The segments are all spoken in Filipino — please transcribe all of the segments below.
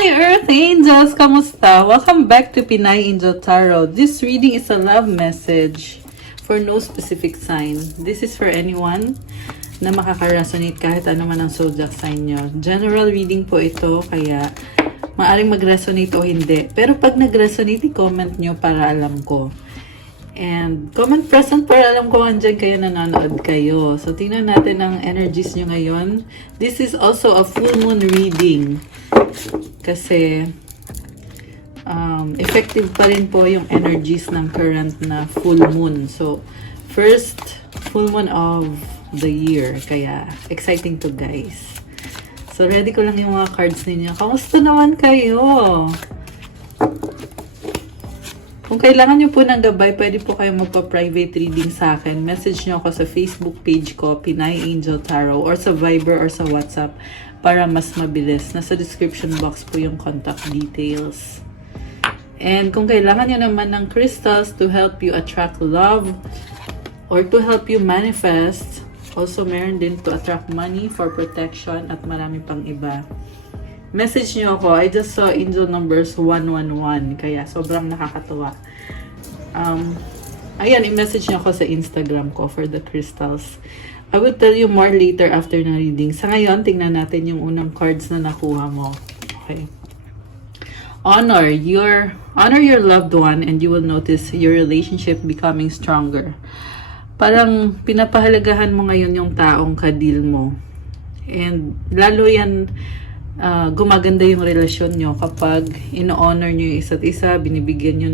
Hi Earth Angels! Kamusta? Welcome back to Pinay Angel Tarot. This reading is a love message for no specific sign. This is for anyone na makaka-resonate kahit ano man ang zodiac sign nyo. General reading po ito, kaya maaring mag-resonate o hindi. Pero pag nag-resonate, i-comment nyo para alam ko. And comment present para alam ko andyan kayo, nanonood kayo. So, tingnan natin ang energies nyo ngayon. This is also a full moon reading. Kasi, effective pa rin po yung energies ng current na full moon. So, first full moon of the year. Kaya, exciting to guys. So, ready ko lang yung mga cards ninyo. Kamusta naman kayo? Kung kailangan nyo po ng gabay, pwede po kayo magpa-private reading sa akin. Message nyo ako sa Facebook page ko, Pinay Angel Tarot, or sa Viber or sa WhatsApp para mas mabilis. Nasa description box po yung contact details. And kung kailangan nyo naman ng crystals to help you attract love or to help you manifest, also meron din to attract money, for protection, at marami pang iba. Message nyo ako. I just saw angel numbers 111. Kaya sobrang nakakatuwa. Ayan, i-message nyo ako sa Instagram ko for the crystals. I will tell you more later after na reading. Sa ngayon, tingnan natin yung unang cards na nakuha mo. Okay. Honor your loved one and you will notice your relationship becoming stronger. Parang pinapahalagahan mo ngayon yung taong kadil mo. And lalo yan gumaganda yung relasyon nyo kapag ino-honor nyo yung isa't isa, binibigyan nyo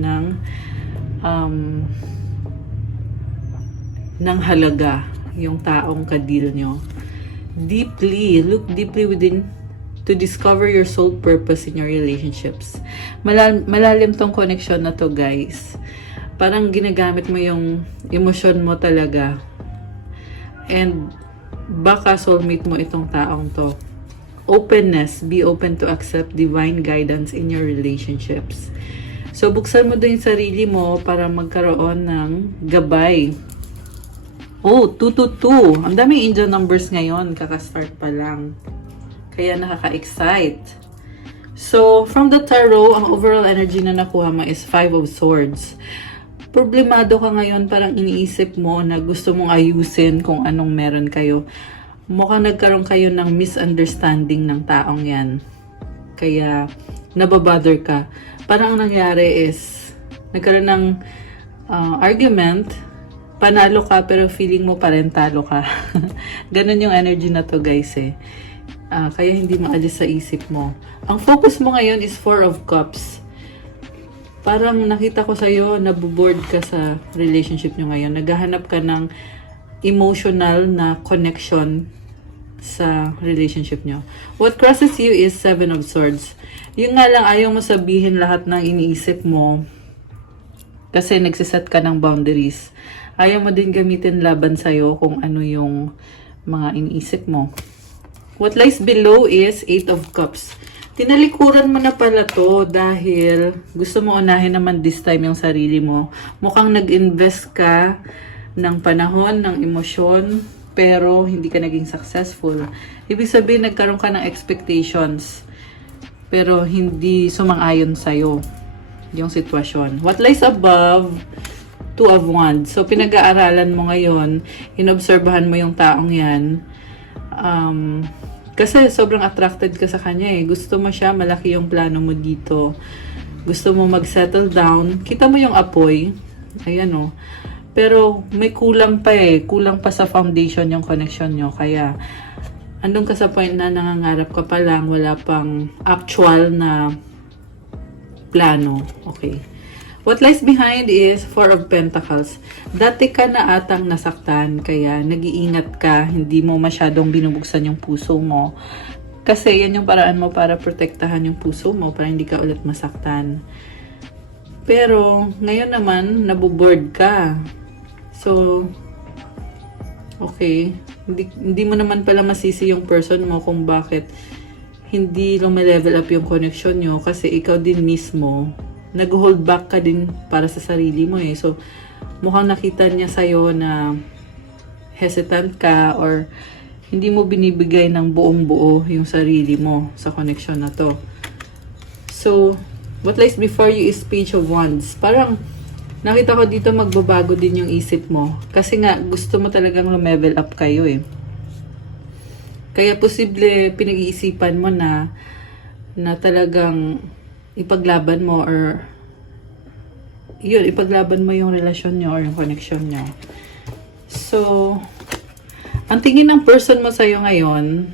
ng halaga yung taong kadil nyo. Look deeply within to discover your soul purpose in your relationships. Malalim tong connection na to guys. Parang ginagamit mo yung emosyon mo talaga. And baka soulmate mo itong taong to. Openness. Be open to accept divine guidance in your relationships. So, buksan mo din yung sarili mo para magkaroon ng gabay. Oh, 222. Ang daming angel numbers ngayon. Kaka-start pa lang. Kaya nakaka-excite. So, from the tarot, ang overall energy na nakuha mo is 5 of Swords. Problemado ka ngayon, parang iniisip mo na gusto mong ayusin kung anong meron kayo. Mukhang nagkaroon kayo ng misunderstanding ng taong yan. Kaya, nababother ka. Parang ang nangyari is, nagkaroon ng argument, panalo ka pero feeling mo pa rin talo ka. Ganon yung energy na to guys eh. Kaya hindi maalis sa isip mo. Ang focus mo ngayon is 4 of Cups. Parang nakita ko sa'yo, naboboard ka sa relationship nyo ngayon. Naghahanap ka ng emotional na connection sa relationship nyo. What crosses you is 7 of Swords. Yung nga lang, ayaw mo sabihin lahat ng iniisip mo kasi nagsiset ka ng boundaries. Ayaw mo din gamitin laban sa'yo kung ano yung mga iniisip mo. What lies below is 8 of Cups. Tinalikuran mo na pala to dahil gusto mo unahin naman this time yung sarili mo. Mukhang nag-invest ka ng panahon, ng emosyon, pero hindi ka naging successful. Ibig sabihin, nagkaroon ka ng expectations, pero hindi sumang-ayon sa'yo yung sitwasyon. What lies above? 2 of Wands. So, pinag-aaralan mo ngayon, inobserbahan mo yung taong yan, kasi sobrang attracted ka sa kanya eh. Gusto mo siya, malaki yung plano mo dito. Gusto mo mag-settle down. Kita mo yung apoy. Ayan o. Pero may kulang pa eh. Kulang pa sa foundation yung connection nyo. Kaya, andun ka sa point na nangangarap ka pa lang. Wala pang actual na plano. Okay. What lies behind is 4 of Pentacles. Dati ka na atang nasaktan, kaya nag-iingat ka, hindi mo masyadong binubuksan yung puso mo. Kasi yan yung paraan mo para protektahan yung puso mo, para hindi ka ulit masaktan. Pero, ngayon naman, naboboard ka. So, okay. Hindi mo naman pala masisi yung person mo kung bakit hindi level up yung connection nyo, kasi ikaw din mismo nag-hold back ka din para sa sarili mo eh. So, mukhang nakita niya sa'yo na hesitant ka or hindi mo binibigay ng buong buo yung sarili mo sa connection na to. So, what lies before you is Page of Wands. Parang, nakita ko dito magbabago din yung isip mo. Kasi nga, gusto mo talagang level up kayo eh. Kaya posible pinag-iisipan mo na talagang ipaglaban mo or yun, ipaglaban mo yung relasyon nyo or yung connection nyo. So, ang tingin ng person mo sa'yo ngayon,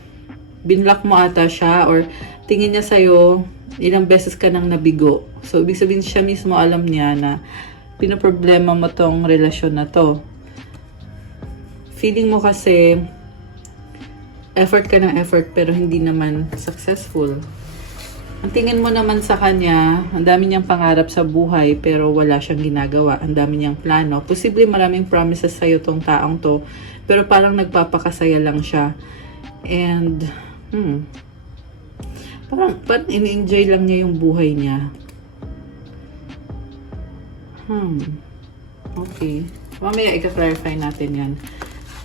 binlock mo ata siya or tingin niya sa'yo, ilang beses ka nang nabigo. So, ibig sabihin siya mismo alam niya na pinaproblema mo tong relasyon na to. Feeling mo kasi effort ka ng effort pero hindi naman successful. Ang tingin mo naman sa kanya, ang dami niyang pangarap sa buhay pero wala siyang ginagawa. Ang dami niyang plano. Posible maraming promises sa'yo tong taong to pero parang nagpapakasaya lang siya. And, parang in-enjoy lang niya yung buhay niya. Okay. Mamaya i-clarify natin yan.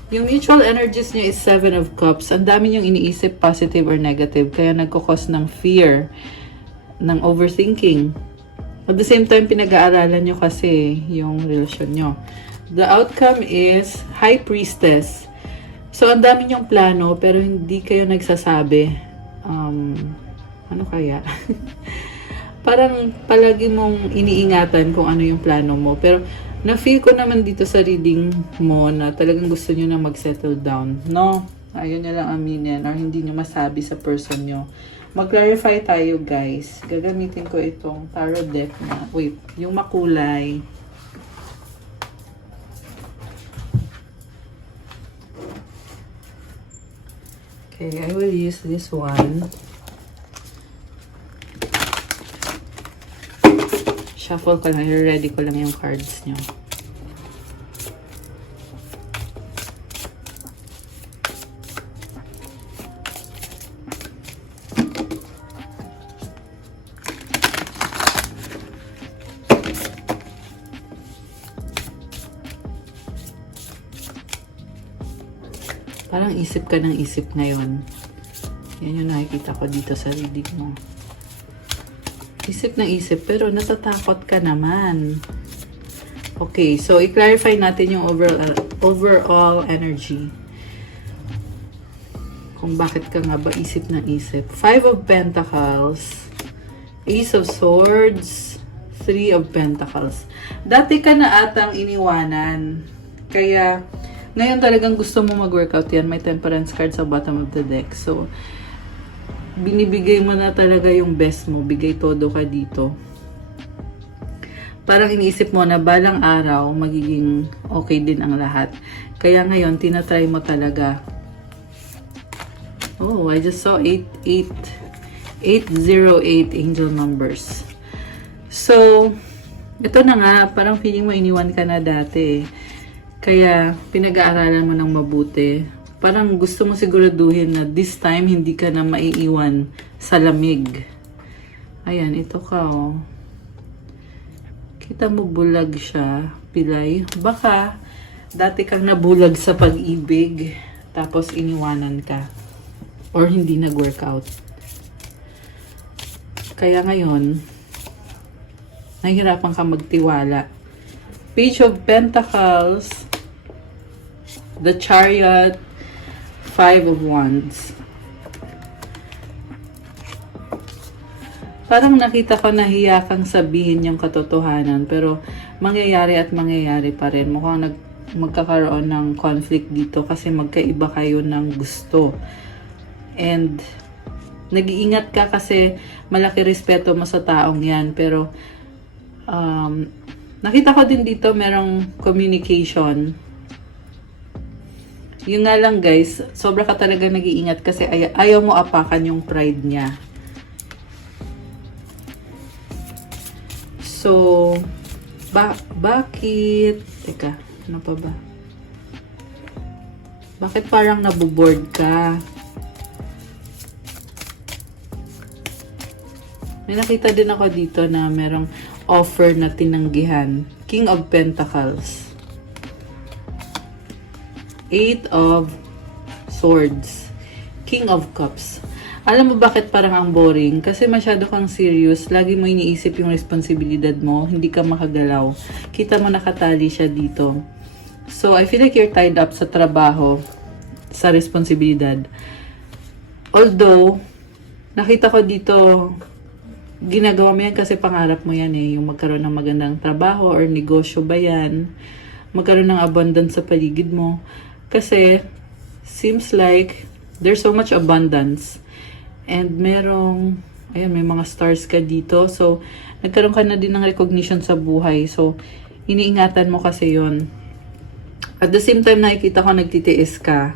Yung mutual energies niya is 7 of Cups. Ang dami niyong iniisip, positive or negative. Kaya nagkukos ng fear, ng overthinking. At the same time, pinag-aaralan niyo kasi yung relasyon niyo. The outcome is High Priestess. So, ang dami niyong plano, pero hindi kayo nagsasabi. Ano kaya? Parang palagi mong iniingatan kung ano yung plano mo. Pero, na-feel ko naman dito sa reading mo na talagang gusto nyo na mag-settle down. No? Ayaw nyo lang aminin or hindi nyo masabi sa person nyo. Mag-clarify tayo, guys. Gagamitin ko itong tarot deck na, wait, yung makulay. Okay, I will use this one. Shuffle ko lang, i-ready ko lang yung cards nyo. Parang isip ka ng isip ngayon. Yan yung nakikita ko dito sa reading mo. Isip na isip, pero natatakot ka naman. Okay, so i-clarify natin yung overall energy. Kung bakit ka nga ba isip na isip. 5 of Pentacles, Ace of Swords, 3 of Pentacles. Dati ka na atang iniwanan. Kaya, ngayon talagang gusto mo mag-workout yan. May Temperance card sa bottom of the deck. So, binibigay mo na talaga yung best mo. Bigay todo ka dito. Parang iniisip mo na balang araw, magiging okay din ang lahat. Kaya ngayon, tinatry mo talaga. Oh, I just saw 808 angel numbers. So, ito na nga, parang feeling mo iniwan ka na dati. Kaya, pinag-aaralan mo ng mabuti. Parang gusto mo siguraduhin na this time hindi ka na maiiwan sa lamig. Ayan, ito ka oh. Kita mo bulag siya, pilay. Baka dati kang nabulag sa pag-ibig tapos iniwanan ka or hindi nag-workout. Kaya ngayon, nahihirapan ka magtiwala. Page of Pentacles, the Chariot, 5 of Wands. Parang nakita ko nahiya kang sabihin yung katotohanan pero mangyayari at mangyayari pa rin. Mukhang magkakaroon ng conflict dito kasi magkaiba kayo ng gusto. And nag-iingat ka kasi malaki respeto mo sa taong yan pero nakita ko din dito merong communication. Yung nga lang guys, sobra ka talaga nag-iingat kasi ayaw mo apakan yung pride niya. So, bakit? Teka, ano pa ba? Bakit parang naboboard ka? May nakita din ako dito na merong offer na tinanggihan. King of Pentacles. 8 of Swords. King of Cups. Alam mo bakit parang ang boring? Kasi masyado kang serious. Lagi mo iniisip yung responsibilidad mo. Hindi ka makagalaw. Kita mo nakatali siya dito. So, I feel like you're tied up sa trabaho, sa responsibilidad. Although, nakita ko dito, ginagawa mo yan kasi pangarap mo yan eh. Yung magkaroon ng magandang trabaho or negosyo ba yan. Magkaroon ng abundance sa paligid mo. Kasi, seems like there's so much abundance. And merong, ayan, may mga stars ka dito. So, nagkaroon ka na din ng recognition sa buhay. So, iniingatan mo kasi yon. At the same time, nakikita ko nagtitiis ka.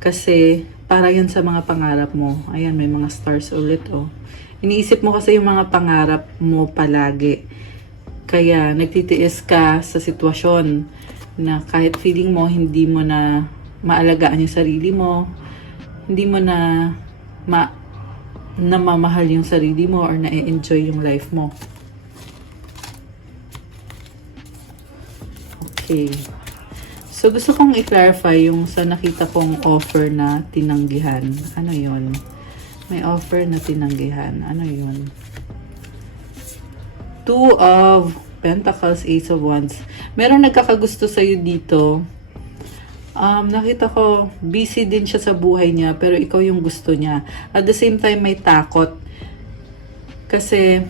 Kasi, para yan sa mga pangarap mo. Ayan, may mga stars ulit, oh. Iniisip mo kasi yung mga pangarap mo palagi. Kaya, nagtitiis ka sa sitwasyon na kahit feeling mo, hindi mo na maalagaan yung sarili mo. Hindi mo na namamahal yung sarili mo or na-enjoy yung life mo. Okay. So, gusto kong i-clarify yung sa nakita kong offer na tinanggihan. Ano yun? May offer na tinanggihan. Ano yun? Two of Pentacles, Ace of Wands. Merong nagkakagusto sa'yo dito. Nakita ko, busy din siya sa buhay niya, pero ikaw yung gusto niya. At the same time, may takot. Kasi,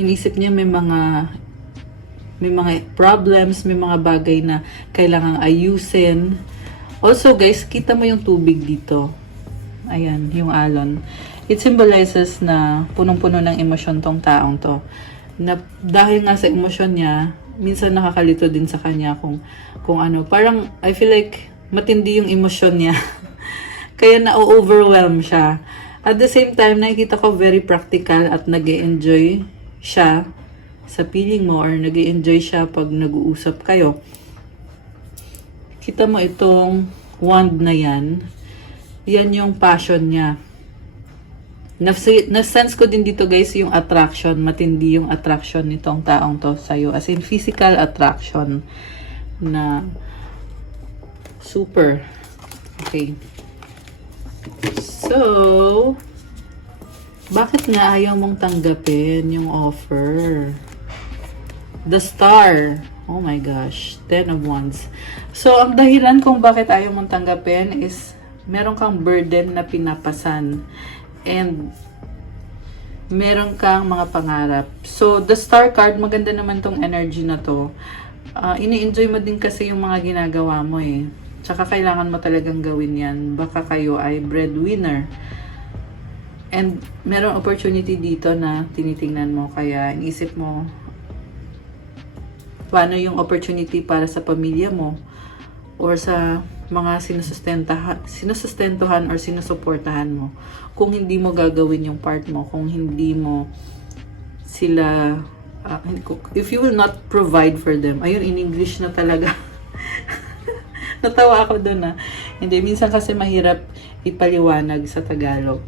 inisip niya may mga problems, may mga bagay na kailangang ayusin. Also, guys, kita mo yung tubig dito. Ayan, yung alon. It symbolizes na punong-puno ng emosyon tong taong to. Na dahil nga sa emosyon niya, minsan nakakalito din sa kanya kung ano. Parang, I feel like, matindi yung emosyon niya. Kaya na-overwhelm siya. At the same time, nakikita ko very practical at nag-e-enjoy siya sa feeling mo or nag-e-enjoy siya pag nag-uusap kayo. Kita mo itong wand na yan. Yan yung passion niya. Na-sense ko din dito guys yung attraction, matindi yung attraction nitong taong to sa'yo. As in physical attraction na super. Okay. So, bakit nga ayaw mong tanggapin yung offer? The Star. Oh my gosh. 10 of Wands. So, ang dahilan kung bakit ayaw mong tanggapin is meron kang burden na pinapasan. And meron kang mga pangarap. So, the Star card, maganda naman tong energy na to. Ini-enjoy mo din kasi yung mga ginagawa mo eh. Tsaka kailangan mo talagang gawin yan. Baka kayo ay breadwinner. And meron opportunity dito na tinitingnan mo. Kaya inisip mo, paano yung opportunity para sa pamilya mo or sa mga sinusustentuhan or sinusuportahan mo. Kung hindi mo gagawin yung part mo, kung hindi mo sila, if you will not provide for them, ayun, in English na talaga. Natawa ako doon Hindi, minsan kasi mahirap ipaliwanag sa Tagalog.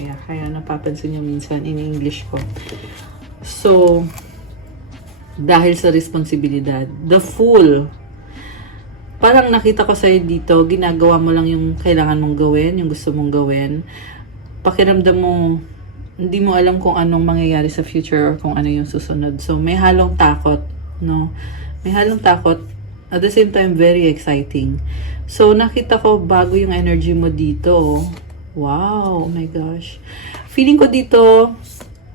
Kaya napapansin nyo minsan in English ko. So, dahil sa responsibilidad, the Fool, parang nakita ko sa'yo dito, ginagawa mo lang yung kailangan mong gawin, yung gusto mong gawin. Pakiramdam mo, hindi mo alam kung anong mangyayari sa future or kung ano yung susunod. So, may halong takot, no? May halong takot, at the same time, very exciting. So, nakita ko bago yung energy mo dito. Wow, oh my gosh. Feeling ko dito,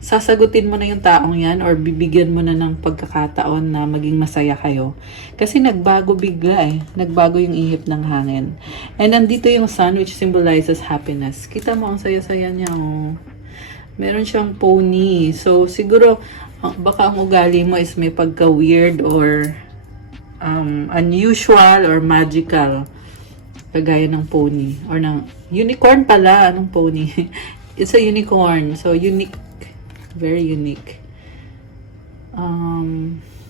sasagutin mo na yung taong yan or bibigyan mo na ng pagkakataon na maging masaya kayo. Kasi nagbago bigla Nagbago yung ihip ng hangin. And nandito yung sun which symbolizes happiness. Kita mo ang saya-saya niya. Oh. Meron siyang pony. So siguro baka ang ugali mo is may pagka-weird or unusual or magical. Kagaya ng pony. Or ng unicorn pala. Anong pony? It's a unicorn. So unique. Very unique.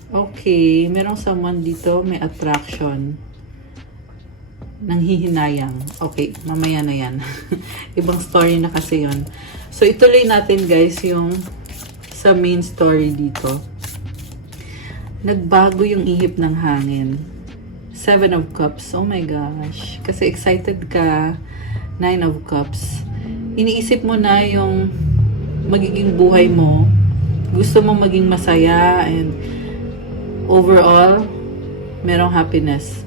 Okay. Merong someone dito, may attraction. Nanghihinayang. Okay, mamaya na yan. Ibang story na kasi yon. So, ituloy natin guys yung sa main story dito. Nagbago yung ihip ng hangin. 7 of Cups. Oh my gosh. Kasi excited ka. Nine of Cups. Iniisip mo na yung magiging buhay mo. Gusto mo maging masaya and overall, merong happiness.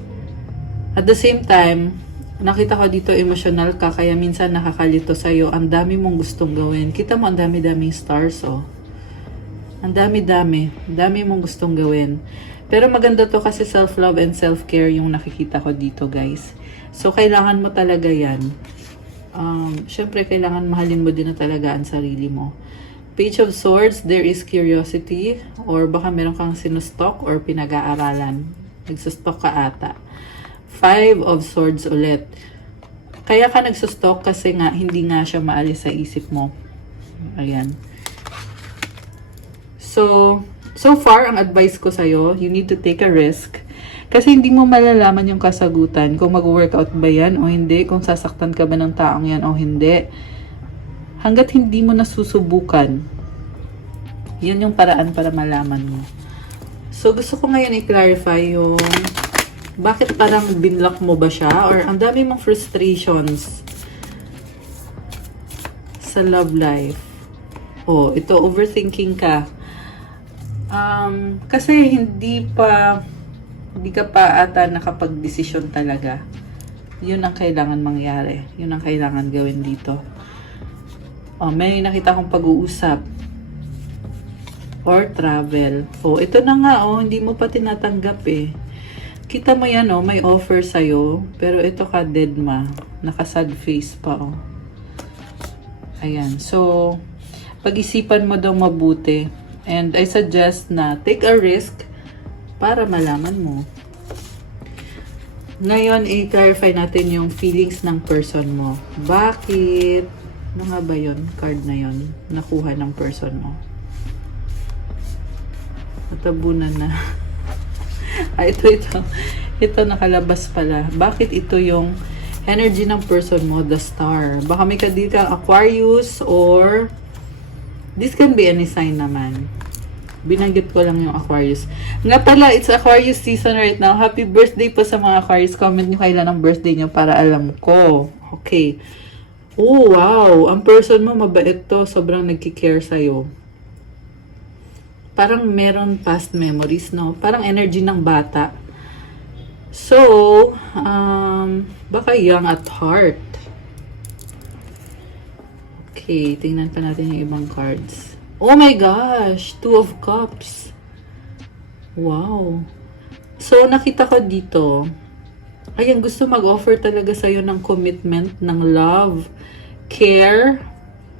At the same time, nakita ko dito emotional ka, kaya minsan nakakalito sa'yo. Ang dami mong gustong gawin. Kita mo, ang dami-daming stars, oh. Ang dami-dami. Dami mong gustong gawin. Pero maganda to kasi self-love and self-care yung nakikita ko dito, guys. So, kailangan mo talaga yan. Syempre, kailangan mahalin mo din na talaga ang sarili mo. Page of Swords, there is curiosity or baka meron kang sinustok or pinag-aaralan. Nagsustok ka ata. Five of Swords ulit. Kaya ka nagsustok kasi nga hindi nga siya maalis sa isip mo. Ayan. So far, ang advice ko sa'yo, you need to take a risk. Kasi hindi mo malalaman yung kasagutan kung mag-workout ba yan o hindi, kung sasaktan ka ba ng taong yan o hindi. Hanggat hindi mo nasusubukan, yun yung paraan para malaman mo. So, gusto ko ngayon i-clarify yung bakit parang binlock mo ba siya or ang dami mong frustrations sa love life. Oh, ito, overthinking ka. Kasi hindi ka pa ata nakapag-desisyon talaga. Yun ang kailangan mangyari. Yun ang kailangan gawin dito. Oh, may nakita kong pag-uusap or travel. Oh, ito na nga, oh, hindi mo pa tinatanggap eh. Kita mo yan, oh, may offer sa'yo, pero ito ka dead ma. Naka-sad face pa, oh. Ayan. So, pag-isipan mo daw mabuti. And I suggest na take a risk para malaman mo. Ngayon, i-clarify natin yung feelings ng person mo. Bakit? Ano nga ba yun? Card na yun. Nakuha ng person mo. Natabunan na. Ito. Ito nakalabas pala. Bakit ito yung energy ng person mo? The Star. Baka may kadil kang Aquarius or this can be any sign naman. Binanggit ko lang yung Aquarius. Nga pala, it's Aquarius season right now. Happy birthday po sa mga Aquarius. Comment nyo kailan ang birthday nyo para alam ko. Okay. Oh, wow. Ang person mo, mabait to. Sobrang nagkikare sa'yo. Parang meron past memories, no? Parang energy ng bata. So, baka young at heart. Okay, tingnan pa natin yung ibang cards. Oh my gosh! Two of Cups. Wow. So, nakita ko dito, ayan, gusto mag-offer talaga sa'yo ng commitment, ng love, care.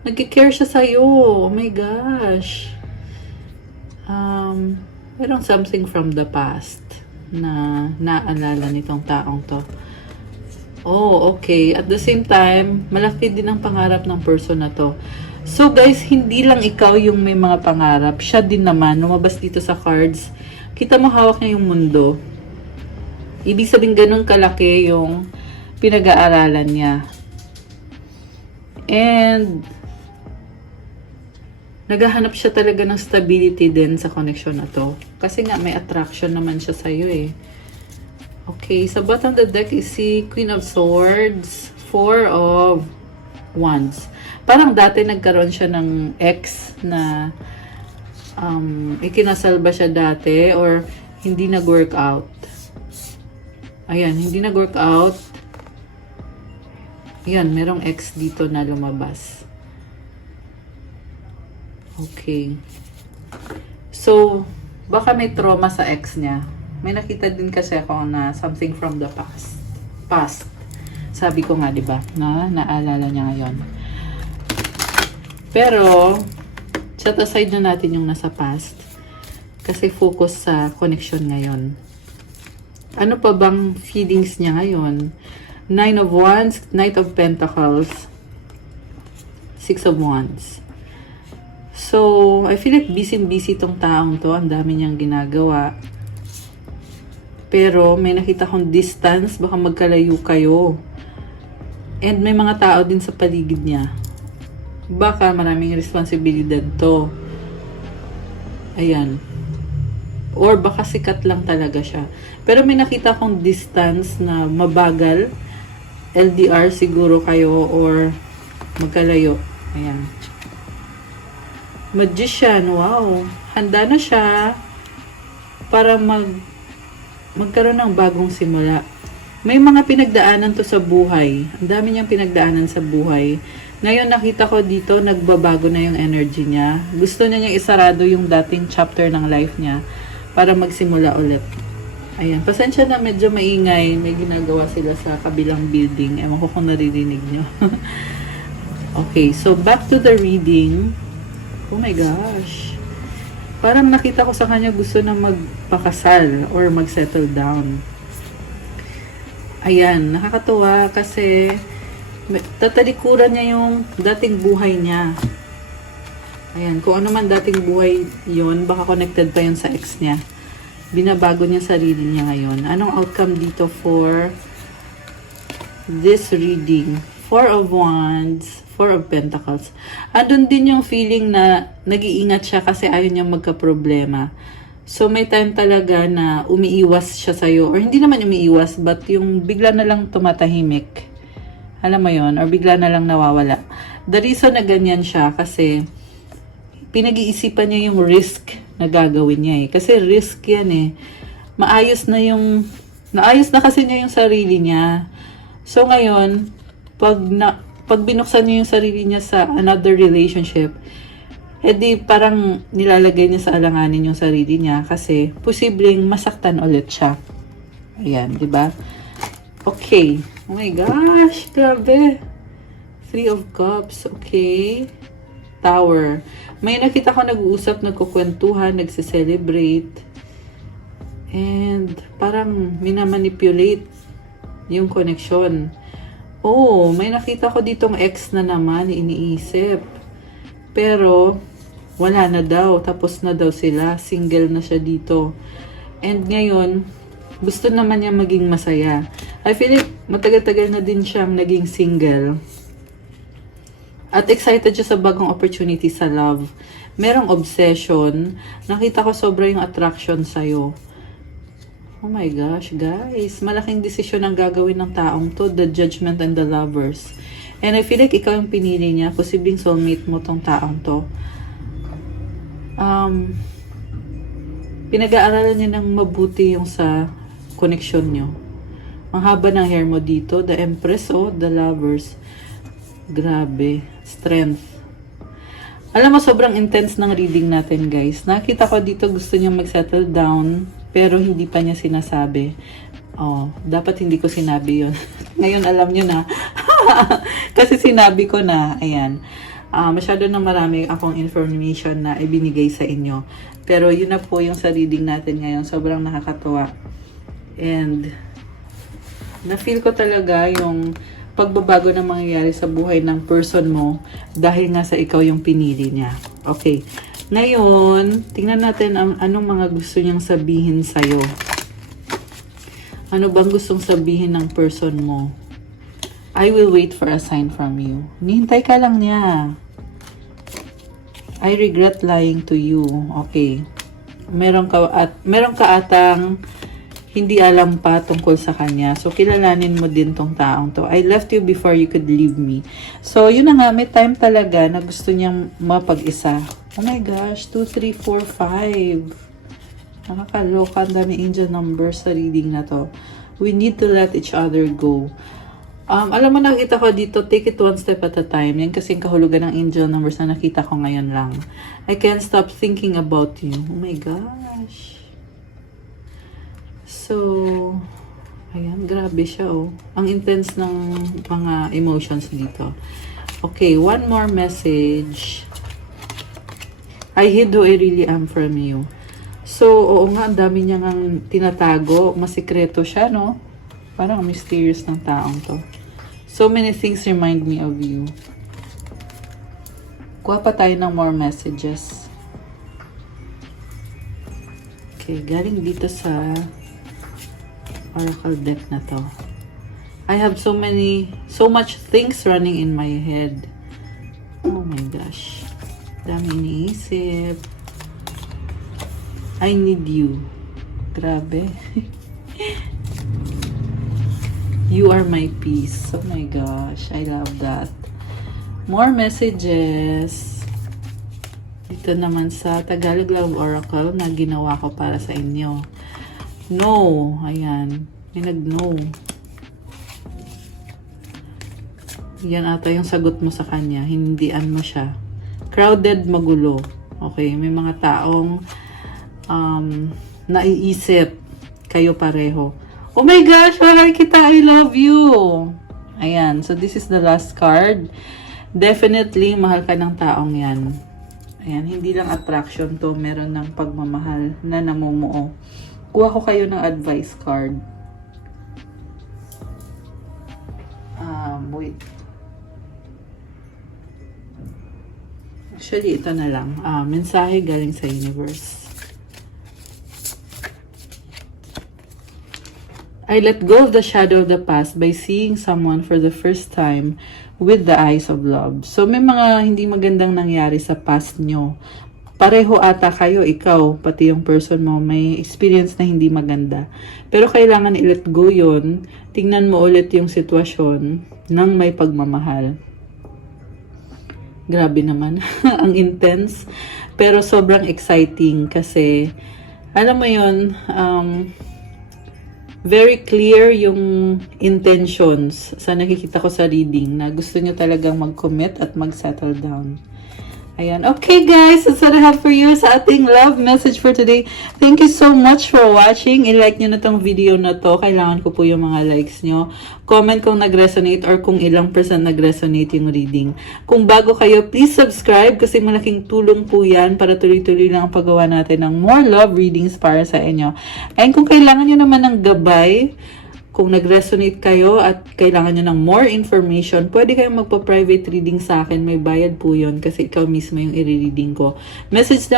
Nag-care siya sa'yo. Oh my gosh. Merong something from the past na naalala nitong taong to. Oh, okay. At the same time, malaki din ang pangarap ng person na to. So guys, hindi lang ikaw yung may mga pangarap. Siya din naman, lumabas dito sa cards. Kita mo hawak niya yung mundo. Ibig sabihin ganun kalaki yung pinag-aaralan niya. And naghahanap siya talaga ng stability din sa connection na to. Kasi nga may attraction naman siya sa'yo eh. Okay, sa bottom of the deck is si Queen of Swords, Four of Wands. Parang dati nagkaroon siya ng ex na ikinasal ba siya dati or hindi nag-work out. Ayan, hindi nag-work out. Ayan, merong ex dito na lumabas. Okay. So, baka may trauma sa ex niya. May nakita din kasi ako na something from the past. Sabi ko nga, di ba, na naalala niya ngayon. Pero, set aside na natin yung nasa past. Kasi focus sa connection ngayon. Ano pa bang feelings niya ngayon? Nine of Wands, Knight of Pentacles, Six of Wands. So, I feel like busy-busy tong taong to. Ang dami niyang ginagawa. Pero, may nakita kong distance. Baka magkalayo kayo. And may mga tao din sa paligid niya. Baka maraming responsibilidad to. Ayan. Or baka sikat lang talaga siya. Pero may nakita kong distance na mabagal. LDR siguro kayo or magkalayo. Ayan. Magician, wow. Handa na siya para magkaroon ng bagong simula. May mga pinagdaanan to sa buhay. Ang dami niyang pinagdaanan sa buhay. Ngayon nakita ko dito, nagbabago na yung energy niya. Gusto niya niyang isarado yung dating chapter ng life niya para magsimula ulit. Ayan, pasensya na medyo maingay. May ginagawa sila sa kabilang building. Ewan ko kung naririnig niyo. Okay, so back to the reading. Oh my gosh. Parang nakita ko sa kanya gusto na magpakasal or mag-settle down. Ayan, nakakatuwa kasi tatalikuran niya yung dating buhay niya. Ayan, kung ano man dating buhay yon, baka connected pa yun sa ex niya. Binabago niya sarili niya ngayon. Anong outcome dito for this reading? Four of Wands, Four of Pentacles. Andun din yung feeling na nag-iingat siya kasi ayaw niya magka-problema. So, may time talaga na umiiwas siya sa'yo. Or hindi naman umiiwas, but yung bigla na lang tumatahimik. Alam mo yon, or bigla na lang nawawala. The reason na ganyan siya kasi pinag-iisipan niya yung risk na gagawin niya eh. Kasi risk yan eh. Naayos na kasi niya yung sarili niya. So ngayon, pag binuksan niya yung sarili niya sa another relationship, edi parang nilalagay niya sa alanganin yung sarili niya kasi posibleng masaktan ulit siya. Ayan, di ba? Okay. Oh my gosh, grabe. Three of Cups, okay. Tower. May nakita ko nag-uusap, nagkukwentuhan, nagse-celebrate. And parang minamanipulate yung connection. Oh, may nakita ko ditong ex na naman, iniisip. Pero, wala na daw. Tapos na daw sila. Single na siya dito. And ngayon, gusto naman niya maging masaya. I feel like matagal-tagal na din siya naging single. At excited siya sa bagong opportunity sa love. Merong obsession. Nakita ko sobra yung attraction sa'yo. Oh my gosh, guys. Malaking desisyon ang gagawin ng taong to. The Judgment and the Lovers. And I feel like ikaw yung pinili niya. Posibleng soulmate mo tong taong to. Pinag-aaralan niya ng mabuti yung sa connection nyo. Ang haba ng hair mo dito. The Empress, oh, the Lovers. Grabe. Strength. Alam mo, sobrang intense ng reading natin, guys. Nakita ko dito gusto niya mag-settle down, pero hindi pa niya sinasabi. Oh, dapat hindi ko sinabi yun. Ngayon, alam niyo na. Kasi sinabi ko na, ayan. Masyado na marami akong information na ibinigay sa inyo. Pero yun na po yung sa reading natin ngayon. Sobrang nakakatuwa. And, na-feel ko talaga yung pagbabago na mangyayari sa buhay ng person mo dahil nga sa ikaw yung pinili niya. Okay. Ngayon, tingnan natin anong mga gusto niyang sabihin sa'yo. Ano bang gustong sabihin ng person mo? I will wait for a sign from you. Nihintay ka lang niya. I regret lying to you. Okay. Meron ka atang hindi alam pa tungkol sa kanya. So, kilalanin mo din tong taong to. I left you before you could leave me. So, yun na nga. May time talaga na gusto niyang mapag-isa. Oh my gosh. 2, 3, 4, 5. Nakakaloka. Ang dami angel numbers sa reading na to. We need to let each other go. Alam mo, nakita ko dito, take it one step at a time. Yan kasing kahulugan ng angel numbers na nakita ko ngayon lang. I can't stop thinking about you. Oh my gosh. So, ayan, grabe siya, oh. Ang intense ng mga emotions dito. Okay, one more message. I hid who I really am from you. So, oo nga, ang dami niya ngang tinatago. Masikreto siya, no? Parang mysterious ng taong to. So many things remind me of you. Kuha pa tayo ng more messages. Okay, galing dito sa Oracle deck na to. I have so much things running in my head. Oh my gosh. Dami iniisip. I need you. Grabe. You are my peace. Oh my gosh, I love that. More messages. Dito naman sa Tagalog Love Oracle na ginawa ko para sa inyo. No. Ayan. May nag-no. Yan ata yung sagot mo sa kanya. Hindian mo siya. Crowded, magulo. Okay. May mga taong naiisip kayo pareho. Oh my gosh! Wala kita. I love you. Ayan. So, this is the last card. Definitely, mahal ka ng taong yan. Ayan, hindi lang attraction to, meron ng pagmamahal na namumuo. Kuha ko kayo ng advice card. Wait. Actually, ito na lang. Mensahe galing sa universe. I let go of the shadow of the past by seeing someone for the first time with the eyes of love. So, may mga hindi magandang nangyari sa past nyo. Pareho ata kayo, ikaw, pati yung person mo, may experience na hindi maganda. Pero kailangan i-let go yun. Tingnan mo ulit yung sitwasyon ng may pagmamahal. Grabe naman. Ang intense. Pero sobrang exciting kasi, alam mo yun, very clear yung intentions sa nakikita ko sa reading na gusto nyo talagang mag-commit at mag-settle down. Ayan. Okay guys, that's what I have for you sa ating love message for today. Thank you so much for watching. I-like nyo na tong video na to. Kailangan ko po yung mga likes nyo. Comment kung nag-resonate or kung ilang percent nag-resonate yung reading. Kung bago kayo, please subscribe kasi malaking tulong po yan para tuloy-tuloy lang ang paggawa natin ng more love readings para sa inyo. And kung kailangan nyo naman ng gabay, kung nag-resonate kayo at kailangan nyo ng more information, pwede kayong magpa-private reading sa akin. May bayad po yun kasi ikaw mismo yung i-reading ko. Message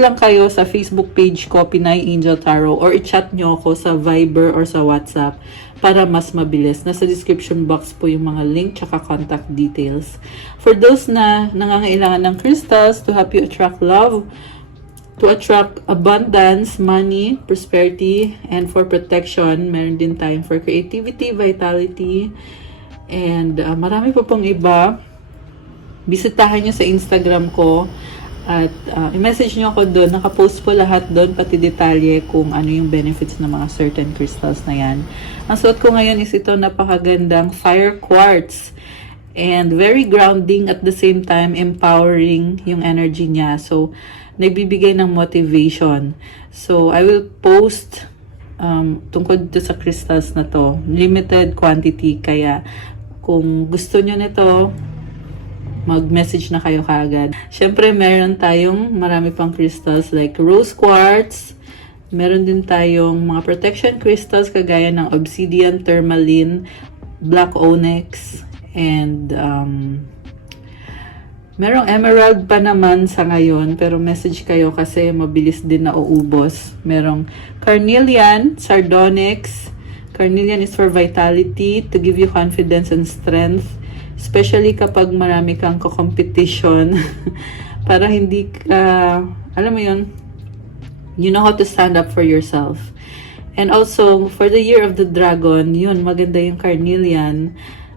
lang kayo sa Facebook page ko, Pinay Angel Tarot, or i-chat nyo ako sa Viber or sa WhatsApp para mas mabilis. Nasa description box po yung mga link tsaka contact details. For those na nangangailangan ng crystals to help you attract love, to attract abundance, money, prosperity, and for protection, meron din time for creativity, vitality, and marami pa pong iba. Bisitahin nyo sa Instagram ko at i-message nyo ako doon. Nakapost po lahat doon, pati detalye kung ano yung benefits ng mga certain crystals na yan. Ang suot ko ngayon is ito napakagandang fire quartz. And very grounding at the same time, empowering yung energy niya. So, nagbibigay ng motivation. So, I will post tungkol dito sa crystals na to. Limited quantity. Kaya, kung gusto nyo nito, mag-message na kayo kaagad. Siyempre, meron tayong marami pang crystals like rose quartz. Meron din tayong mga protection crystals kagaya ng obsidian, tourmaline, black onyx, and merong emerald pa naman sa ngayon, pero message kayo kasi mabilis din na uubos. Merong carnelian, sardonyx. Carnelian is for vitality, to give you confidence and strength. Especially kapag marami kang competition para hindi ka, alam mo yun, you know how to stand up for yourself. And also, for the year of the dragon, yun, maganda yung carnelian.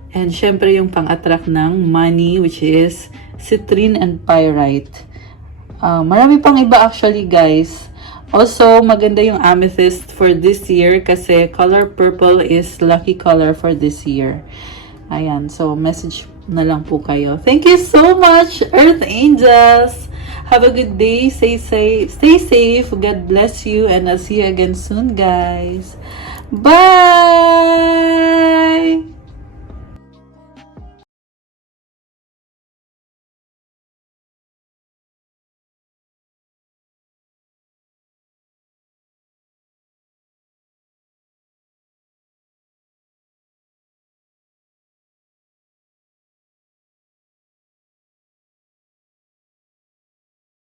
And syempre yung pang-attract ng money, which is citrine and pyrite. Marami pang iba actually guys. Also, maganda yung amethyst for this year kasi color purple is lucky color for this year. Ayan, so message na lang po kayo. Thank you so much, Earth Angels! Have a good day. Stay safe. God bless you. And I'll see you again soon, guys. Bye!